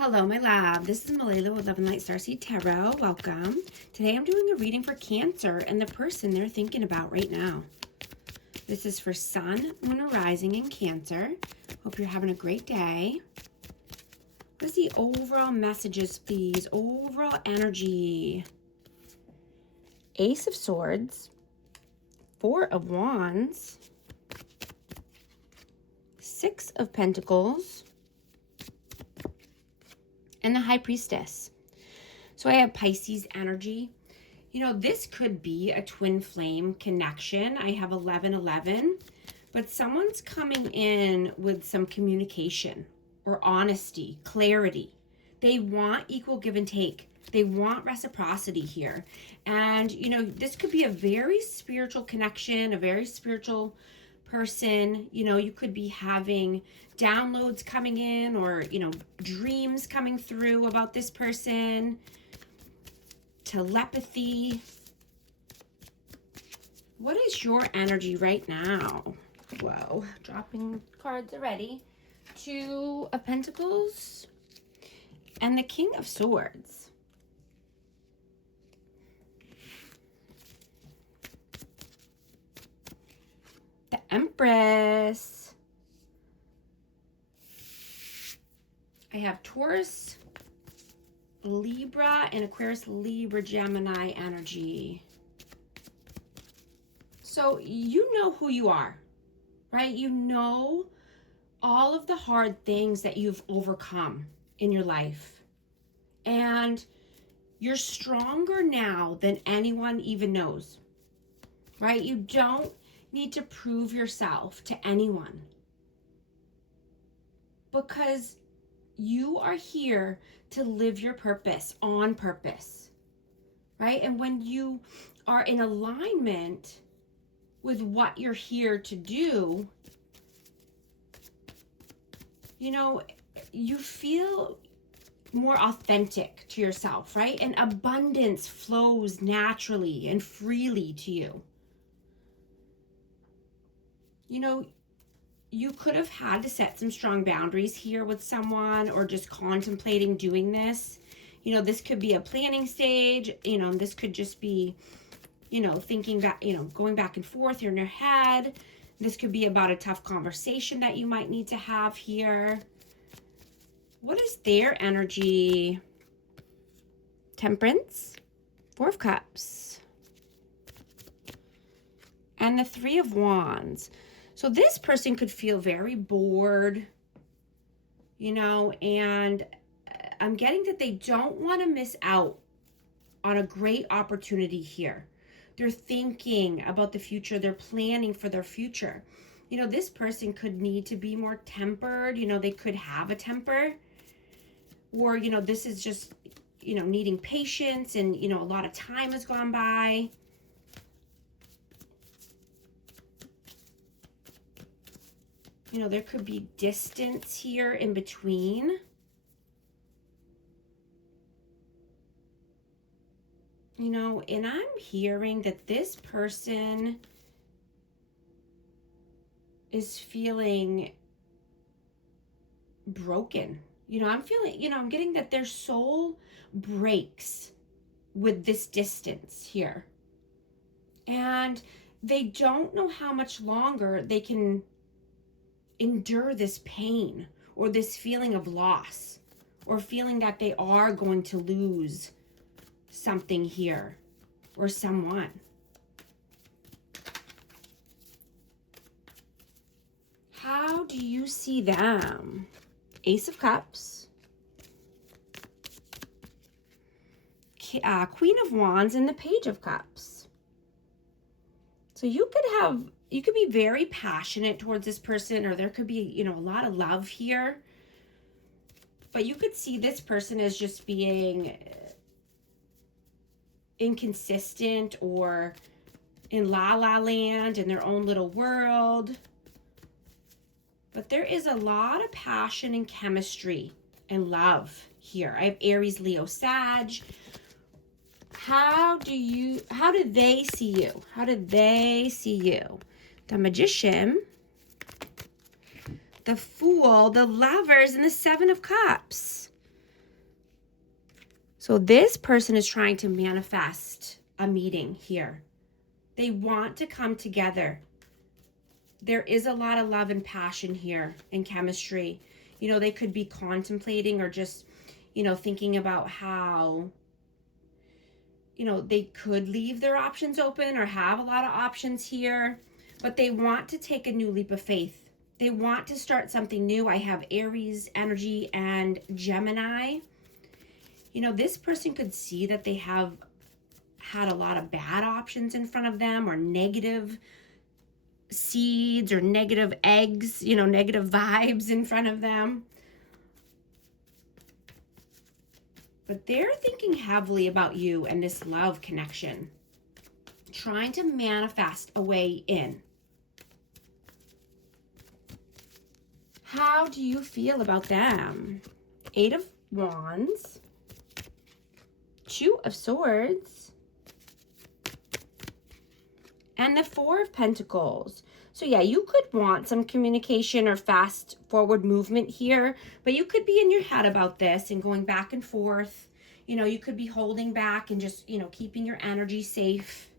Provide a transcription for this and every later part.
Hello, my love. This is Malayla with Love and Light Starseed Tarot. Welcome. Today I'm doing a reading for Cancer and the person they're thinking about right now. This is for Sun, Moon, or Rising in Cancer. Hope you're having a great day. What is the overall messages, please? Overall energy. Ace of Swords. Four of Wands. Six of Pentacles. And the High Priestess. So I have Pisces energy. You know, this could be a twin flame connection. I have 1111, but someone's coming in with some communication or honesty, clarity. They want equal give and take. They want reciprocity here. And, you know, this could be a very spiritual connection, a very spiritual person. You know, you could be having downloads coming in or, you know, dreams coming through about this person. Telepathy. What is your energy right now? Whoa, dropping cards already. Two of Pentacles and the King of Swords. The Empress. I have Taurus, Libra, and Aquarius, Libra, Gemini energy. So you know who you are, right? You know all of the hard things that you've overcome in your life. And you're stronger now than anyone even knows, right? You don't need to prove yourself to anyone because you are here to live your purpose on purpose, right? And when you are in alignment with what you're here to do, you know, you feel more authentic to yourself, right? And abundance flows naturally and freely to you. You know, you could have had to set some strong boundaries here with someone or just contemplating doing this. You know, this could be a planning stage. You know, this could just be, you know, thinking back, you know, going back and forth in your head. This could be about a tough conversation that you might need to have here. What is their energy? Temperance, Four of Cups, and the Three of Wands. So this person could feel very bored, you know, and I'm getting that they don't want to miss out on a great opportunity here. They're thinking about the future. They're planning for their future. You know, this person could need to be more tempered. You know, they could have a temper. Or, you know, this is just, you know, needing patience and, you know, a lot of time has gone by. You know, there could be distance here in between. You know, and I'm hearing that this person is feeling broken. You know, I'm feeling, you know, I'm getting that their soul breaks with this distance here. And they don't know how much longer they can endure this pain or this feeling of loss or feeling that they are going to lose something here or someone. How do you see them? Ace of Cups, Queen of Wands, and the Page of Cups. So you could be very passionate towards this person, or there could be, you know, a lot of love here. But you could see this person as just being inconsistent or in la la land in their own little world. But there is a lot of passion and chemistry and love here. I have Aries, Leo, Sag. How do they see you? How do they see you? The Magician, the Fool, the Lovers, and the Seven of Cups. So this person is trying to manifest a meeting here. They want to come together. There is a lot of love and passion here and chemistry. You know, they could be contemplating or just, you know, thinking about how, you know, they could leave their options open or have a lot of options here, but they want to take a new leap of faith. They want to start something new. I have Aries energy and Gemini. You know, this person could see that they have had a lot of bad options in front of them, or negative seeds or negative eggs, you know, negative vibes in front of them. But they're thinking heavily about you and this love connection, trying to manifest a way in. How do you feel about them? 8 of Wands, 2 of Swords, and the 4 of Pentacles. So yeah, you could want some communication or fast forward movement here, but you could be in your head about this and going back and forth. You know, you could be holding back and just, you know, keeping your energy safe.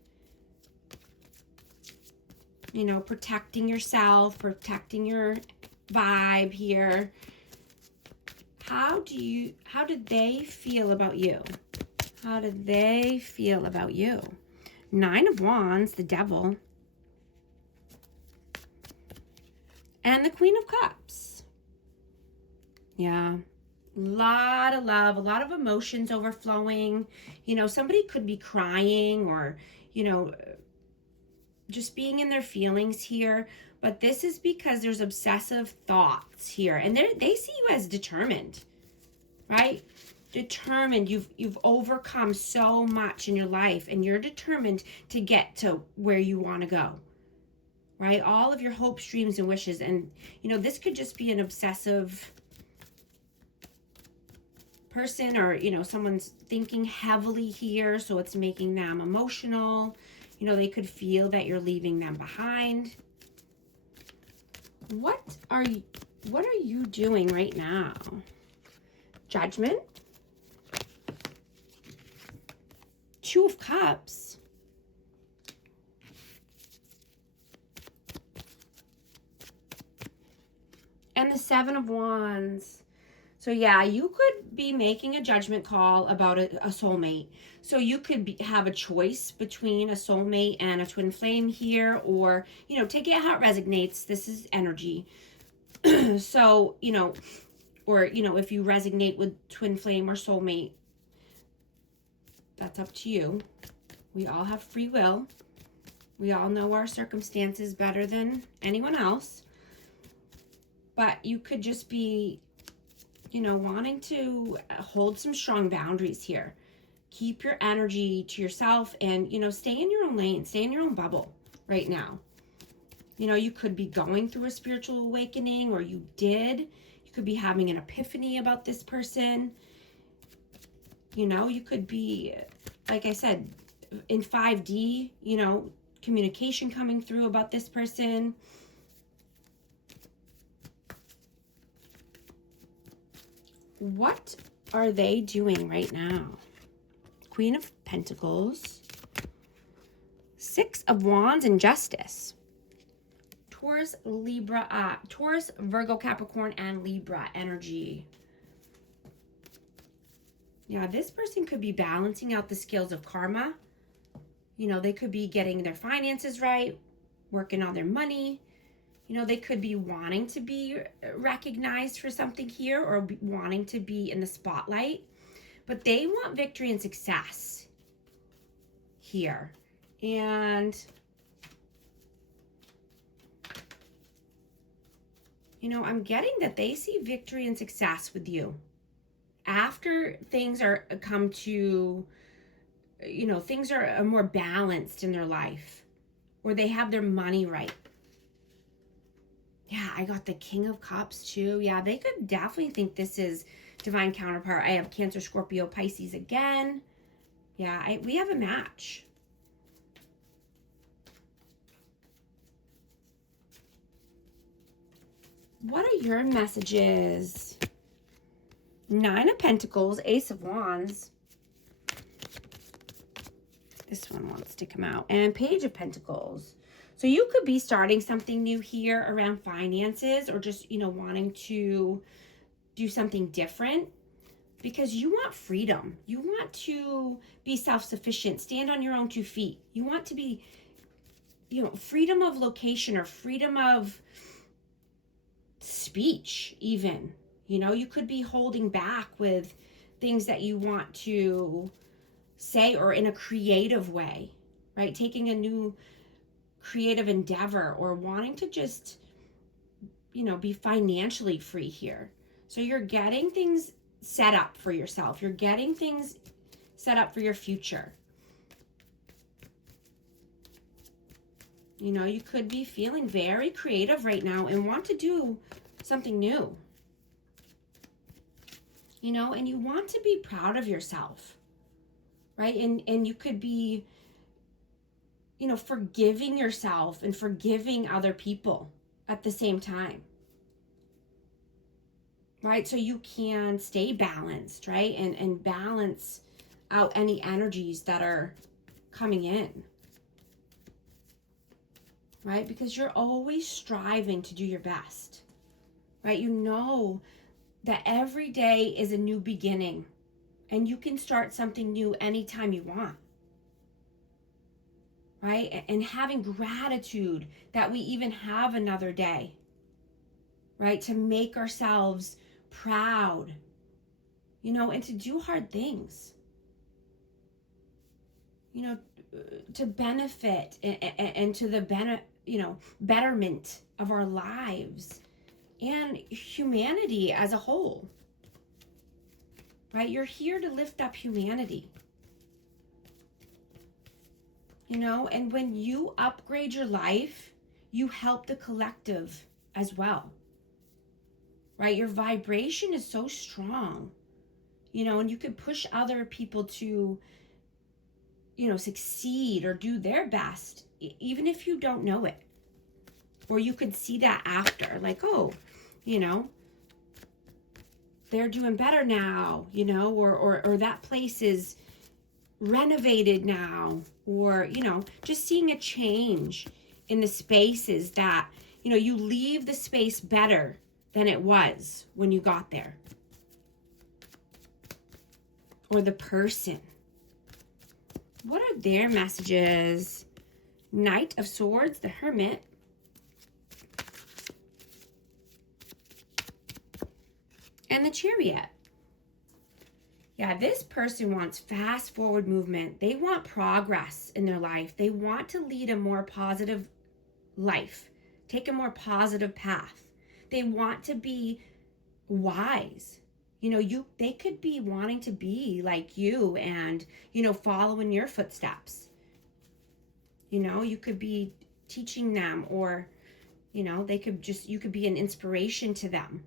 You know, protecting yourself, protecting your vibe here. How did they feel about you? How did they feel about you? 9 of Wands, the Devil. And the Queen of Cups. Yeah. A lot of love, a lot of emotions overflowing. You know, somebody could be crying or, you know, just being in their feelings here. But this is because there's obsessive thoughts here. And they see you as determined, right? Determined. You've overcome so much in your life, and you're determined to get to where you want to go. Right? All of your hopes, dreams, and wishes. And, you know, this could just be an obsessive person, or, you know, someone's thinking heavily here, so it's making them emotional. You know, they could feel that you're leaving them behind. What are you doing right now? Judgment. 2 of Cups. And the 7 of Wands. So yeah, you could be making a judgment call about a soulmate. So you could have a choice between a soulmate and a twin flame here, or, you know, take it how it resonates. This is energy. So, you know, or, you know, if you resonate with twin flame or soulmate, that's up to you. We all have free will. We all know our circumstances better than anyone else. But you could just be, you know, wanting to hold some strong boundaries here. Keep your energy to yourself and, you know, stay in your own lane, stay in your own bubble right now. You know, you could be going through a spiritual awakening, or you did. You could be having an epiphany about this person. You know, you could be, like I said, in 5D, you know, communication coming through about this person. What are they doing right now? Queen of Pentacles, 6 of Wands, and Justice. Taurus, Libra, Taurus, Virgo, Capricorn, and Libra energy. Yeah, this person could be balancing out the scales of karma. You know, they could be getting their finances right, working on their money. You know, they could be wanting to be recognized for something here, or wanting to be in the spotlight. But they want victory and success here. And, you know, I'm getting that they see victory and success with you. After things are come to, you know, things are more balanced in their life, or they have their money right. Yeah, I got the King of Cups too. Yeah, they could definitely think this is divine counterpart. I have Cancer, Scorpio, Pisces again. Yeah, we have a match. What are your messages? 9 of Pentacles, Ace of Wands, This one wants to come out. And Page of Pentacles. So you could be starting something new here around finances, or just, wanting to do something different because you want freedom. You want to be self-sufficient, stand on your own 2 feet. You want to be, freedom of location or freedom of speech even. You could be holding back with things that you want to say, or in a creative way, right? Taking a new creative endeavor, or wanting to just, be financially free here. So you're getting things set up for yourself. You're getting things set up for your future. You could be feeling very creative right now and want to do something new. And you want to be proud of yourself, right? And you could be, forgiving yourself and forgiving other people at the same time, right? So you can stay balanced, right? And balance out any energies that are coming in, right? Because you're always striving to do your best, right? That every day is a new beginning, and you can start something new anytime you want, right? And having gratitude that we even have another day, right? To make ourselves proud, and to do hard things, to benefit and to the betterment of our lives and humanity as a whole, right? You're here to lift up humanity, and when you upgrade your life, you help the collective as well, right? Your vibration is so strong, and you could push other people to, succeed or do their best, even if you don't know it. Or you could see that after, like, oh, they're doing better now, or that place is renovated now, or, just seeing a change in the spaces that, you leave the space better than it was when you got there. Or the person. What are their messages? Knight of Swords, the Hermit. And the Chariot. Yeah, this person wants fast forward movement. They want progress in their life. They want to lead a more positive life, take a more positive path. They want to be wise. They could be wanting to be like you and, follow in your footsteps. You could be teaching them, or, you could be an inspiration to them.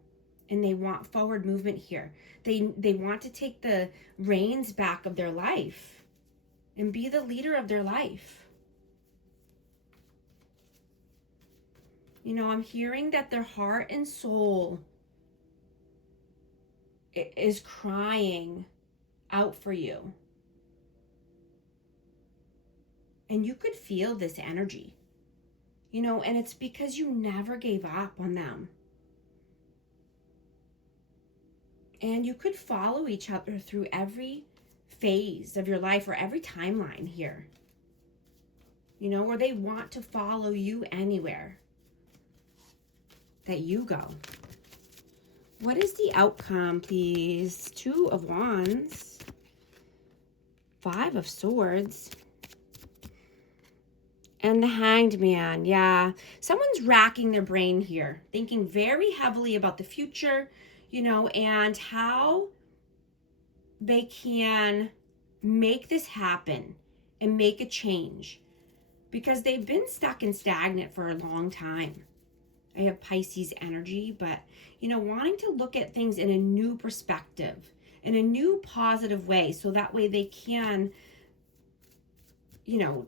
And they want forward movement here. They want to take the reins back of their life and be the leader of their life. I'm hearing that their heart and soul is crying out for you. And you could feel this energy, and it's because you never gave up on them. And you could follow each other through every phase of your life, or every timeline here, or they want to follow you anywhere that you go. What is the outcome, please? 2 of Wands, 5 of Swords, and the Hanged Man. Yeah, someone's racking their brain here, thinking very heavily about the future, and how they can make this happen and make a change, because they've been stuck and stagnant for a long time. I have Pisces energy, but, wanting to look at things in a new perspective, in a new positive way, so that way they can,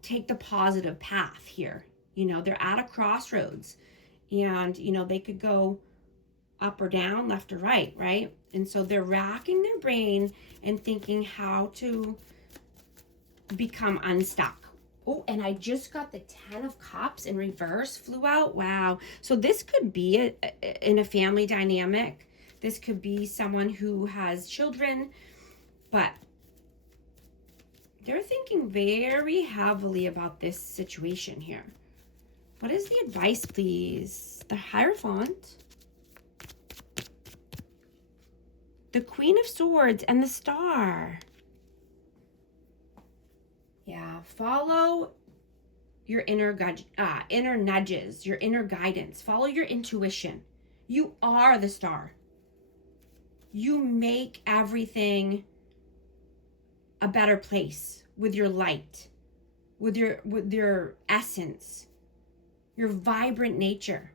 take the positive path here. They're at a crossroads, and, they could go up or down, left or right? And so they're racking their brain and thinking how to, become unstuck. Oh, and I just got the 10 of Cups in reverse flew out. Wow. So this could be in a family dynamic. This could be someone who has children, but they're thinking very heavily about this situation here. What is the advice, please? The Hierophant, the Queen of Swords, and the Star. Yeah, follow your inner nudges, your inner guidance. Follow your intuition. You are the star. You make everything a better place with your light, with your essence, your vibrant nature.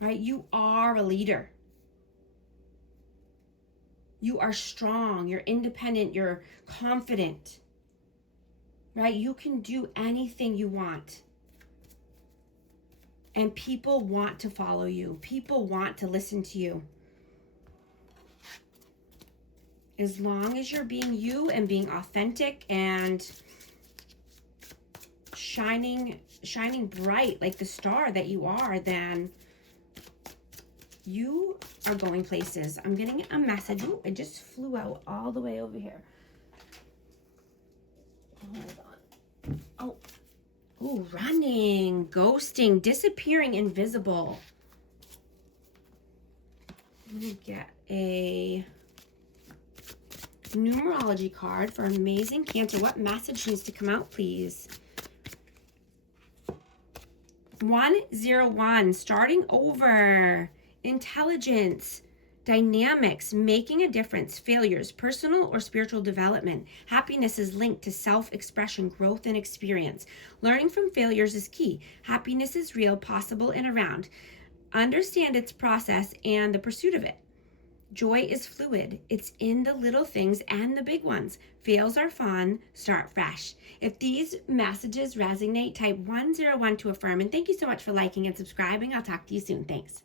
Right? You are a leader. You are strong, you're independent, you're confident, right? You can do anything you want. And people want to follow you. People want to listen to you. As long as you're being you and being authentic and shining bright like the star that you are, then you are going places. I'm getting a message. Ooh, it just flew out all the way over here. Hold on. Oh, ooh, running, ghosting, disappearing, invisible. Let me get a numerology card for amazing Cancer. What message needs to come out, please? 101, starting over. Intelligence, dynamics, making a difference, failures, personal or spiritual development. Happiness is linked to self-expression, growth, and experience. Learning from failures is key. Happiness is real, possible, and around. Understand its process and the pursuit of it. Joy is fluid. It's in the little things and the big ones. Fails are fun. Start fresh. If these messages resonate, type 101 to affirm. And thank you so much for liking and subscribing. I'll talk to you soon. Thanks.